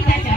Thank you.